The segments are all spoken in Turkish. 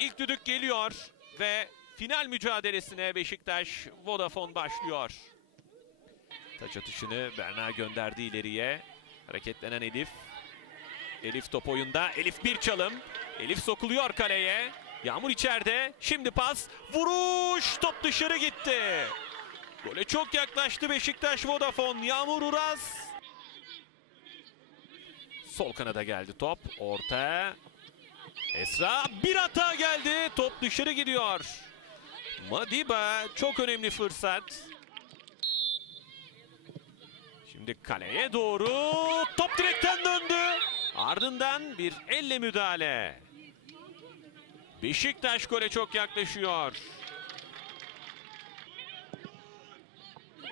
ilk düdük geliyor ve final mücadelesine Beşiktaş Vodafone başlıyor. Taç atışını Berna gönderdi ileriye. Hareketlenen Elif. Elif top oyunda. Elif bir çalım. Elif sokuluyor kaleye. Yağmur içeride. Şimdi pas. Vuruş. Top dışarı gitti. Gole çok yaklaştı Beşiktaş Vodafone. Yağmur Uraz. Sol kanada geldi top. Orta. Esra bir hata geldi. Top dışarı gidiyor. Madiba çok önemli fırsat. Şimdi kaleye doğru top direkten döndü. Ardından bir elle müdahale. Beşiktaş gole çok yaklaşıyor.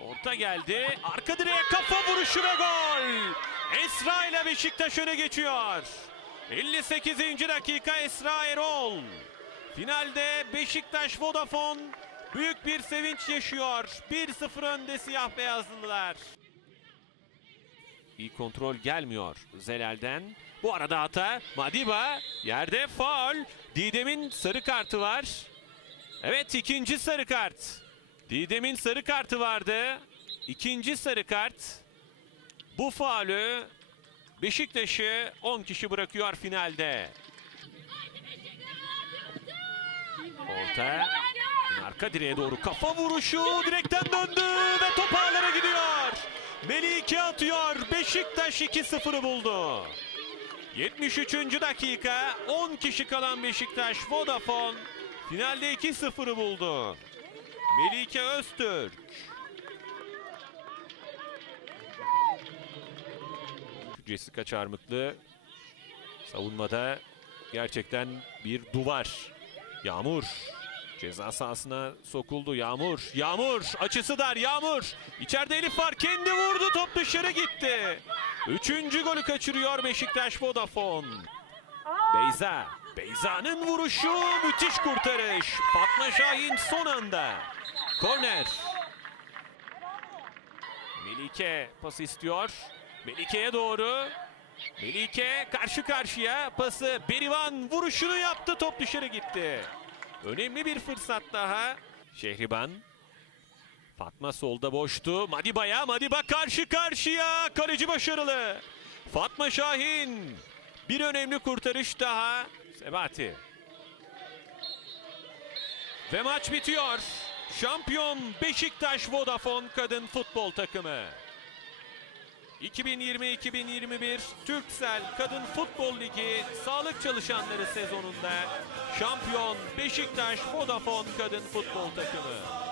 Orta geldi. Arka direğe kafa vuruşu ve gol. Esra ile Beşiktaş öne geçiyor. 58. dakika Esra Erol. Finalde Beşiktaş Vodafone büyük bir sevinç yaşıyor. 1-0 önde siyah beyazlılar. İyi kontrol gelmiyor Zelal'den. Bu arada hata Madiba yerde faul. Didem'in sarı kartı var. Evet ikinci sarı kart. Didem'in sarı kartı vardı. İkinci sarı kart. Bu faulü Beşiktaş'ı 10 kişi bırakıyor finalde. Orta. Arka direğe doğru kafa vuruşu direkten döndü ve top ağlara gidiyor. Melike atıyor. Beşiktaş 2-0'ı buldu. 73. dakika 10 kişi kalan Beşiktaş Vodafone finalde 2-0'ı buldu. Melike Öztürk. Jessica Çarmıklı savunmada gerçekten bir duvar. Yağmur ceza sahasına sokuldu. Yağmur, Yağmur açısı dar. Yağmur içeride Elif var. Kendi vurdu top dışarı gitti. Üçüncü golü kaçırıyor Beşiktaş Vodafone. Beyza. Beyza'nın vuruşu müthiş kurtarış. Fatma Şahin son anda. Korner. Melike pas istiyor. Melike'ye doğru. Melike karşı karşıya pası Berivan vuruşunu yaptı top dışarı gitti. Önemli bir fırsat daha. Şehriban. Fatma solda boştu. Madiba'ya Madiba karşı karşıya. Kaleci başarılı. Fatma Şahin. Bir önemli kurtarış daha. Sebati. Ve maç bitiyor. Şampiyon Beşiktaş Vodafone kadın futbol takımı. 2020-2021 Türksel Kadın Futbol Ligi sağlık çalışanları sezonunda şampiyon Beşiktaş Vodafone kadın futbol takımı.